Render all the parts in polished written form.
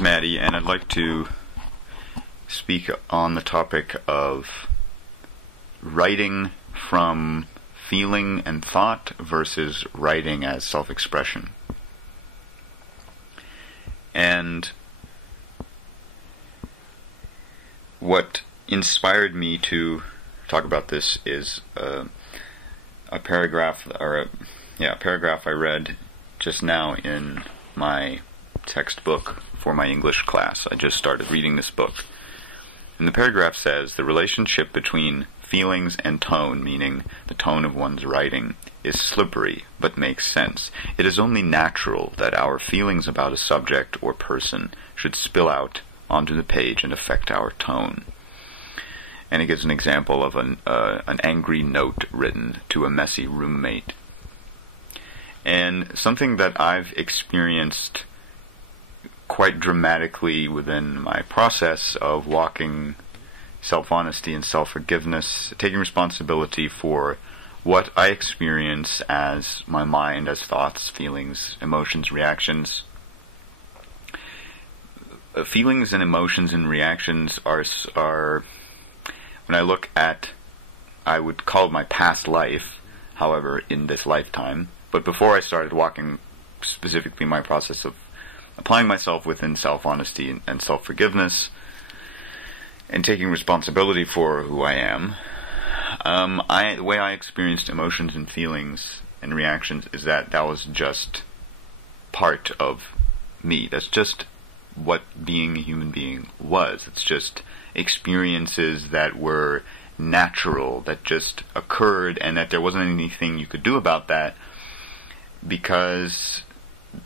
is Matti, and I'd like to speak on the topic of writing from feeling and thought versus writing as self-expression. And what inspired me to talk about this is a paragraph I read just now in my textbook for my English class. I just started reading this book. And the paragraph says, the relationship between feelings and tone, meaning the tone of one's writing, is slippery, but makes sense. It is only natural that our feelings about a subject or person should spill out onto the page and affect our tone. And it gives an example of an angry note written to a messy roommate. And something that I've experienced quite dramatically within my process of walking self-honesty and self-forgiveness, taking responsibility for what I experience as my mind, as thoughts, feelings, emotions, reactions. Feelings and emotions and reactions are when I look at, I would call it my past life, however, in this lifetime. But before I started walking specifically my process of applying myself within self-honesty and self-forgiveness and taking responsibility for who I am, the way I experienced emotions and feelings and reactions is that was just part of me. That's just what being a human being was. It's just experiences that were natural, that just occurred, and that there wasn't anything you could do about that, because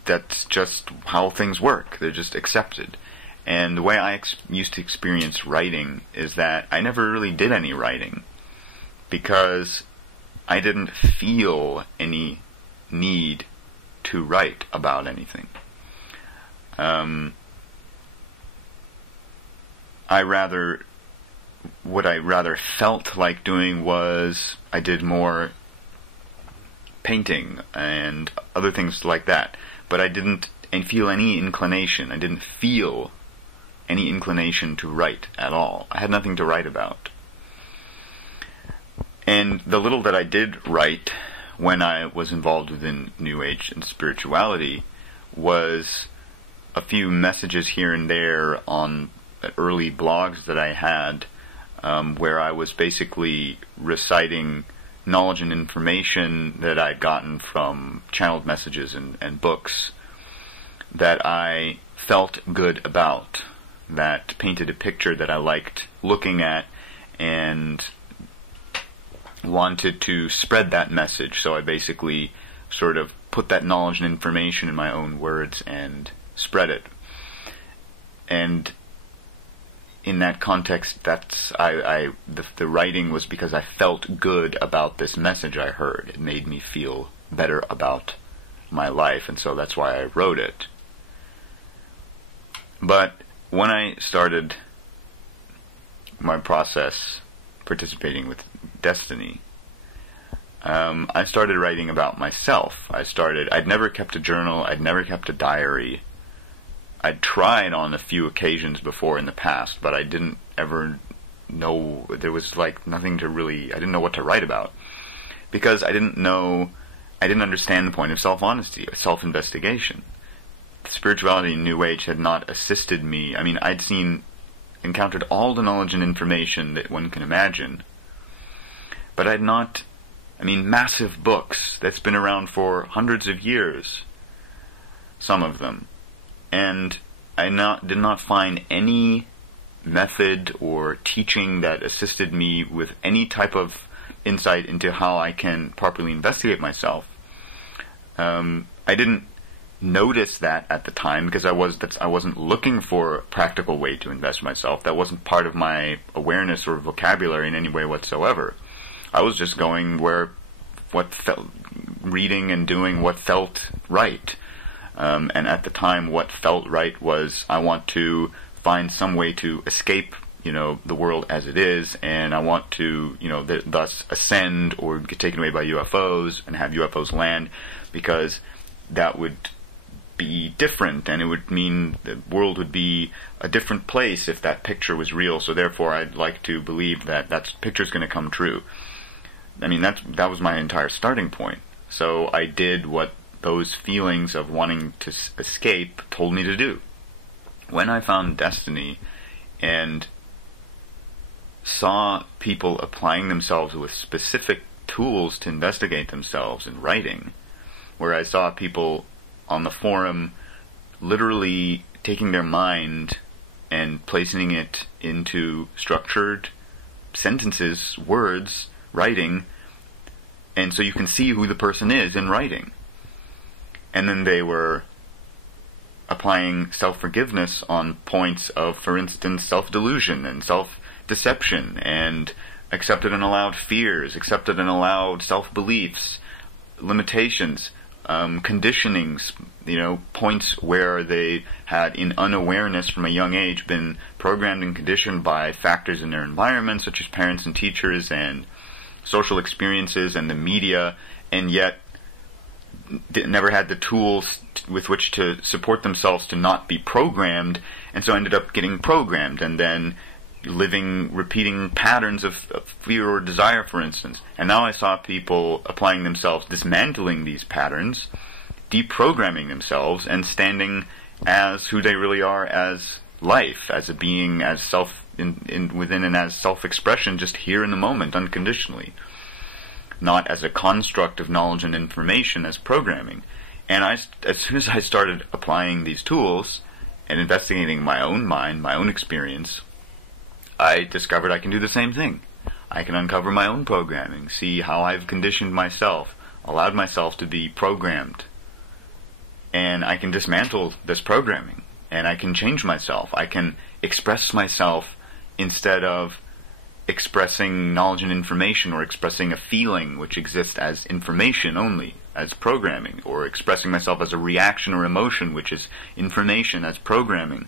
that's just how things work. They're just accepted. And the way I used to experience writing is that I never really did any writing, because I didn't feel any need to write about anything. What I rather felt like doing was I did more painting and other things like that. But I didn't feel any inclination. I didn't feel any inclination to write at all. I had nothing to write about. And the little that I did write when I was involved within New Age and spirituality was a few messages here and there on early blogs that I had, where I was basically reciting knowledge and information that I'd gotten from channeled messages and books that I felt good about, that painted a picture that I liked looking at and wanted to spread that message. So I basically sort of put that knowledge and information in my own words and spread it. And in that context, the writing was because I felt good about this message I heard. It made me feel better about my life, and so that's why I wrote it. But when I started my process participating with Destiny, I started writing about myself. I'd never kept a journal, I'd never kept a diary. I'd tried on a few occasions before in the past, but I didn't ever know, there was like nothing to really, I didn't know what to write about. Because I didn't understand the point of self-honesty, self-investigation. Spirituality and New Age had not assisted me. I mean, I'd encountered all the knowledge and information that one can imagine, but I'd not, massive books that's been around for hundreds of years, some of them. And I did not find any method or teaching that assisted me with any type of insight into how I can properly investigate myself. I didn't notice that at the time because I wasn't looking for a practical way to invest myself. That wasn't part of my awareness or vocabulary in any way whatsoever. I was just going reading and doing what felt right. And at the time, what felt right was I want to find some way to escape, the world as it is, and I want to, thus ascend or get taken away by UFOs and have UFOs land, because that would be different, and it would mean the world would be a different place if that picture was real. So therefore, I'd like to believe that that picture's going to come true. I mean, that was my entire starting point. So I did what those feelings of wanting to escape told me to do. When I found destiny and saw people applying themselves with specific tools to investigate themselves in writing, where I saw people on the forum literally taking their mind and placing it into structured sentences, words, writing, and so you can see who the person is in writing. And then they were applying self-forgiveness on points of, for instance, self-delusion and self-deception, and accepted and allowed fears, accepted and allowed self-beliefs, limitations, conditionings, points where they had, in unawareness from a young age, been programmed and conditioned by factors in their environment, such as parents and teachers and social experiences and the media, and yet never had the tools with which to support themselves to not be programmed, and so ended up getting programmed, and then repeating patterns of fear or desire, for instance. And now I saw people applying themselves, dismantling these patterns, deprogramming themselves, and standing as who they really are as life, as a being, as within and as self-expression, just here in the moment, unconditionally. Not as a construct of knowledge and information, as programming. And as soon as I started applying these tools and investigating my own mind, my own experience, I discovered I can do the same thing. I can uncover my own programming, see how I've conditioned myself, allowed myself to be programmed. And I can dismantle this programming, and I can change myself. I can express myself instead of expressing knowledge and information, or expressing a feeling which exists as information only, as programming, or expressing myself as a reaction or emotion, which is information, as programming,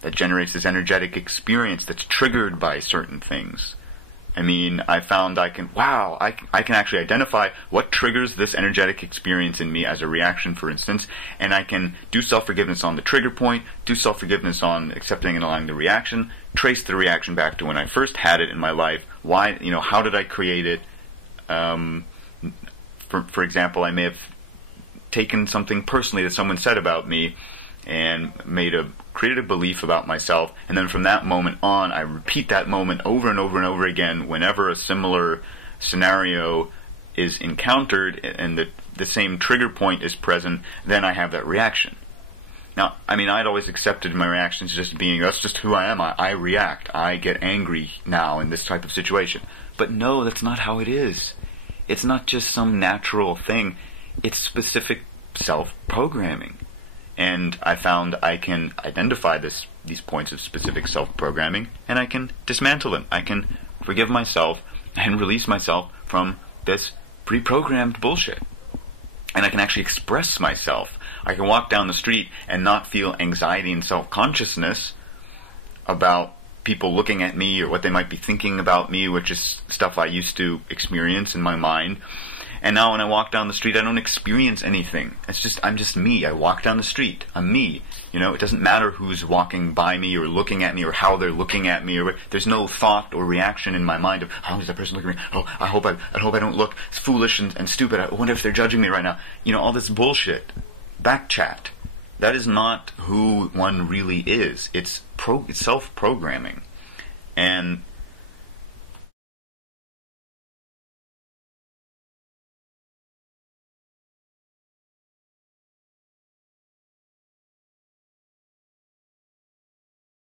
that generates this energetic experience that's triggered by certain things. I mean, I found I can actually identify what triggers this energetic experience in me as a reaction, for instance, and I can do self-forgiveness on the trigger point, do self-forgiveness on accepting and allowing the reaction, trace the reaction back to when I first had it in my life, how did I create it? For example, I may have taken something personally that someone said about me and created a belief about myself, and then from that moment on, I repeat that moment over and over and over again whenever a similar scenario is encountered and the same trigger point is present, then I have that reaction. Now, I mean, I'd always accepted my reactions just being, that's just who I am. I react. I get angry now in this type of situation. But no, that's not how it is. It's not just some natural thing. It's specific self-programming. And I found I can identify these points of specific self-programming, and I can dismantle them. I can forgive myself and release myself from this pre-programmed bullshit. And I can actually express myself. I can walk down the street and not feel anxiety and self-consciousness about people looking at me or what they might be thinking about me, which is stuff I used to experience in my mind. And now when I walk down the street, I don't experience anything. I'm just me. I walk down the street. I'm me. It doesn't matter who's walking by me or looking at me or how they're looking at me. There's no thought or reaction in my mind of, how is that person looking at me? Oh, I hope I don't look foolish and stupid. I wonder if they're judging me right now. All this bullshit. Back chat. That is not who one really is. It's self-programming. And